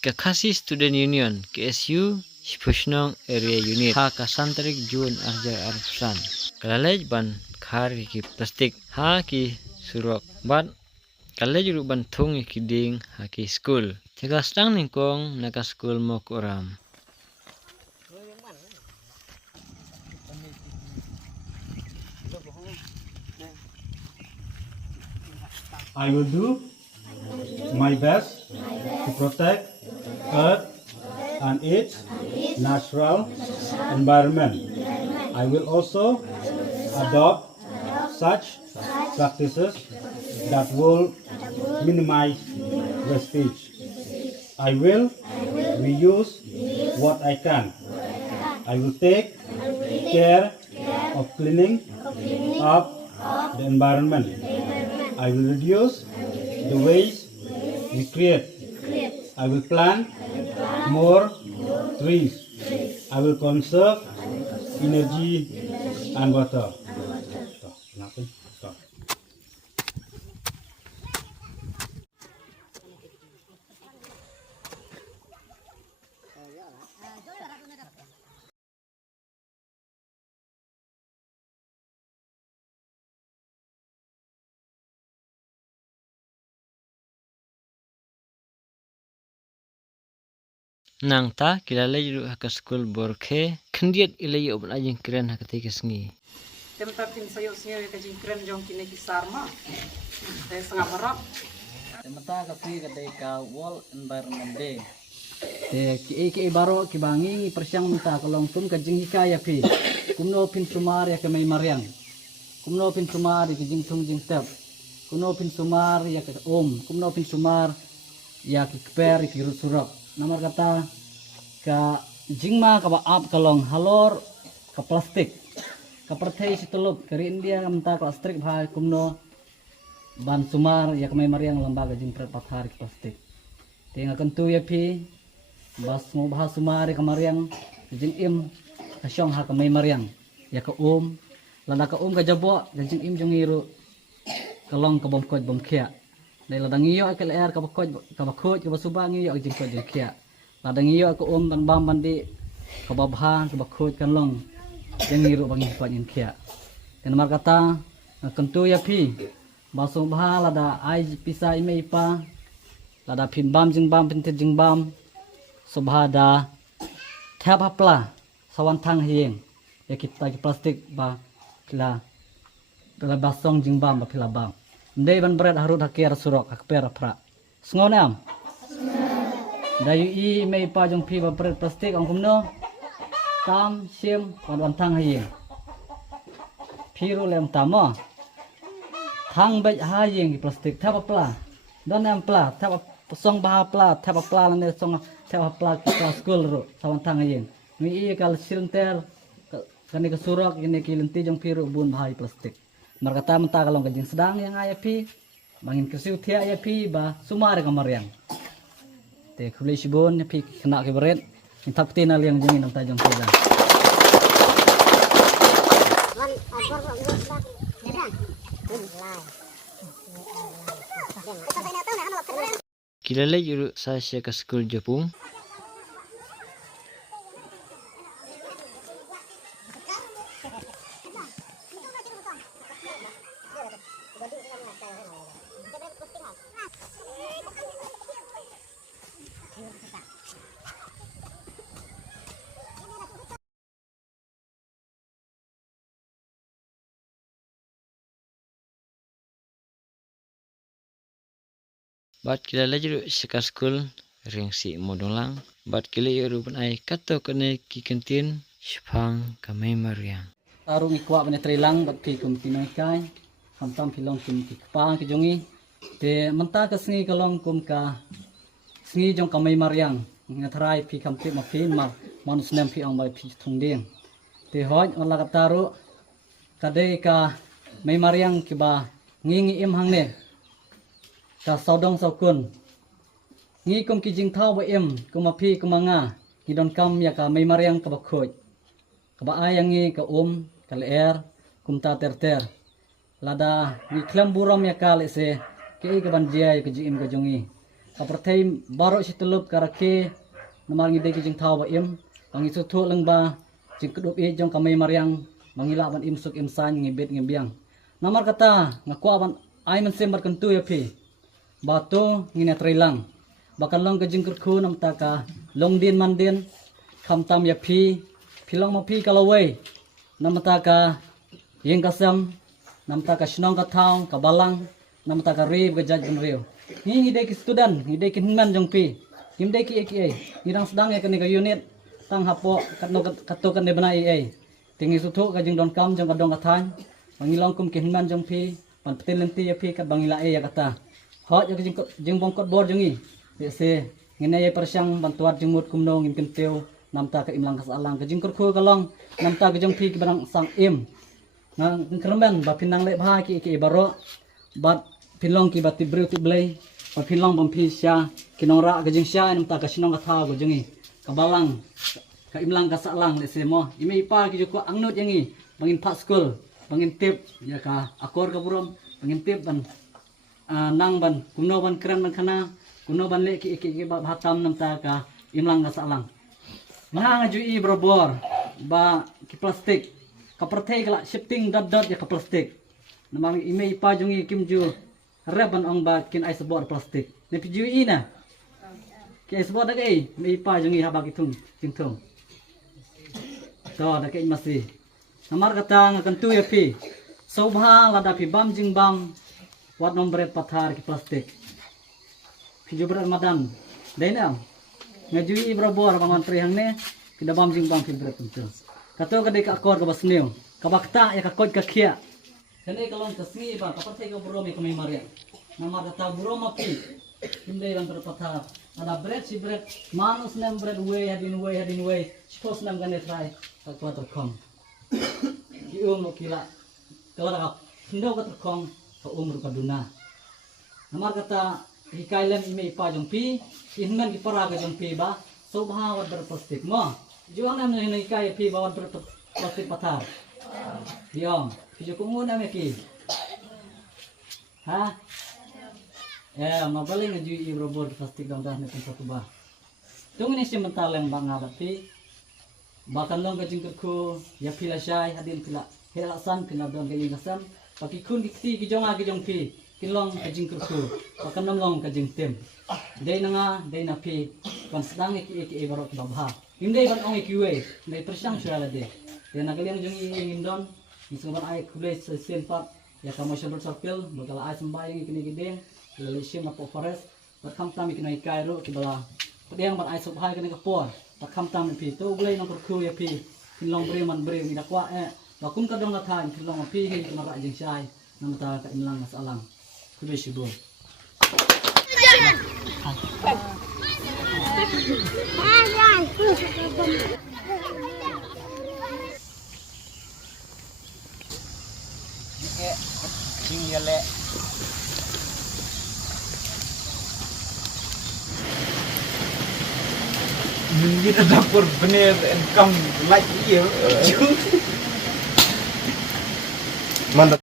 Kakasi Student Union KSU Sipushnon Area Unit ha kasantrik Jun Arjar Arfsan kalalej ban khar ki plastik ha ki surok ban kalej ru ban thung ki ding ha ki school jaga stang ningkong naka school mo koram. I will do my best to protect Earth and its natural environment. I will also adopt such practices that will minimize wastage. I will reuse what I can. I will take care of cleaning up the environment. I will reduce the waste we create. I will plant more trees. I will conserve energy and water. Nang ta kilalej ru ha ka school borkhe khndiet ilay obn ajing kren ha katai kasngi. Tempat tin sayo siya kajing kren jong kini kisarma. Saya sangat marah. Temata kasi kadai ka World Environment Day. Ki baro ki bangi persiang menta kalong tun kajing hikaya pi. Kumno pin sumar ya kemai mariang. Kumno pin sumar ya kajing tung jing tep. Kumno pin sumar ya ka kumno pin sumar ya ki kper ki rut surap. Namar kata ka jingma ka baap kalong halor ka plastik. Ka perthai situlup kari India menta ka strik bha kumno ban sumar ya kemai mariang lembaga jing pathar ki plastik. Tenga kentu ya pi bas mo bha sumar ya kamariang jing im kasyong ha kemai mariang ya ka lada ka ka jabo jing im jong iru kalong ka bom koj bom khia. Dai ladang iyo ka ler ka bakoj ka basubang iyo jing koj jing khia. Ladang iyo ka ban bam bandi ka babha ka bakoj kan long jing iru bang koj jing khia. Kan mar kata kentu ya pi basung bha lada ai pisa ime ipa lada pin bam jing bam pintit jing bam subha da thap hapla sawan thang hieng ya kita ki plastik ba pila basong jing bam ba pila bam ndai ban berat harut hakir surok hakper pra sngon am dayu i ime ipa jong pi ba berat plastik ang kumno tam sim wan thang hieng phiru lem tamo thang bej ha yeng plastik thap pla don am pla thap song ba pla thap pla ne song thap pla ki school ro sawan thang yeng mi i kal silenter kani ka surak ini ki lenti jong piru bun bahai plastik markata menta kalong kajing sedang yang aya pi bangin kesiu thia aya pi ba sumar ka mariang te khulei sibon pi kena ke beret thap tin aliang jingin nam ta jong peda Kilalej ru sa ka school Japung. Bat kilalej ru sa school ring si modonglang bat kile ru ban ai kato kene ki kantin shphang kamai mariang. tarung ikwa bane trilang bat pi kum tinoi kai hamtam pilong kum ki pa ki jongi te menta ka sngi kalong kum ka sngi jong kamai mariang ngathrai pi kam ti ma pin ma manus nem pi ang bai pi thung ding te hoj ola ka taru kade ka mai mariang ki ba ngi im hang ne ka saudong saukun ngi kum ki jing thau ba em kuma pi kuma nga ki don kam ya ka mai mariang ka ba khoj ka ba ayangi ka kal er kumta ter lada ni klam buram ya kal se ke ka ban jia ka jim ka jongi kapertei baro si telup karake namar ngide ki jing thaw ba im bangi su thu leng ba jing kedup e jong kamai maryang mangila ban im suk im san ngibet ngibiang namar kata ngakwa ban ai men sembar kentu ya pi bato ngina trilang bakan long kajing kerku nam taka long din mandin kham tam ya pi pilong ma pi kalawai nam taka yeng kasam nam taka shnong ka thau ka balang nam taka rib ga jaj rio ni ngide ki student ngide ki hinman jong pi ngide ki aka ngirang sedang ya ka unit tang hapo katno kan de bana ai tingi sutu ka jing don kam jong ka dong ka than bangilong kum ki hinman jong pi pan petin lenti ya pi kat bangila ya kata hot ya jing bongkot bor jongi se ngene ya persyang bantuat jengmut kumno ngin kenteu namta ka imlang kasalang ka jing kurku kalong namta ka jong pi ki barang sang im nang kermen ba pinang le bha ki baro bat pinlong ki bati breu ti blai ba pinlong bam pi sya kinora ka jing sya namta ka sinong ka tha go jongi ka balang ka imlang kasalang le se mo ime ipa ki joko angnut yangi bangin pat school bangin tip ya ka akor ka burom bangin tip ban nang ban kumno ban keren ban kana kuno ban le ki ba hatam nam ta ka imlang ka salang mana ngajui brobor ba ki plastik ka perthei kala shifting dot ya ka plastik namang ime ipa jungi kimju reban ong ba kin ai sabor plastik ne pijui na ki ai sabor dagai me ipa jungi haba kitung kintung to dakai masih namar kata ngakantu ya pi sobha lada pi bam jing bam wat nombre pathar ki plastik Fijubrat madan, dena ngajui brobor bangan trihangne kita bam jing bam fibrat tentu. Kato kadai ka akor ka basneu, ka bakta ya ka kod ka khia. Kane kalon ka sni ba ka pathai ka burom ka mai maria. Namar kata burom api. Himdai ban berpathar. Ada bread si bread manus nem bread way hadin way. Suppose nam gane try ka kuat terkong. Ki no kila. Kalau ka hindo ka terkong ka umur ka duna. Namar kata hikailan ime ipa jong pi inman ki para ga jong pi ba so bha wat ber plastik mo juang nam ne hikai pi ba wat ber plastik pathar diom ki jo kungun ame ki ha ma baling ju i robot plastik dong dah ne satu ba tung ni sim mentaleng bang ngabat pi bakan long ga jing ku ya pila syai hadin pila helasan pila dong ga ingasam paki kun ki jong pi kilong kajing kurku pakan namlong kajing tim dai nanga dai na pi kan sedang ki barok babha imdai ban ong ki we dai persang syala de de na kaliang jung indon isuban ai kulai sen pat ya kamo syabur sapil bagala ai sembayang kini gideng lali sim apo forest bakam tam ki kairo ki bala pedang ban ai subhai kini kapor bakam tam pi to glai nang kurku ya pi kilong bre man bre ni dakwa bakum kadong lathan kilong pi hi kana jing syai namta ka imlang masalang kudu sibo Jingle mungkin ada dapur bener income like here. Mantap.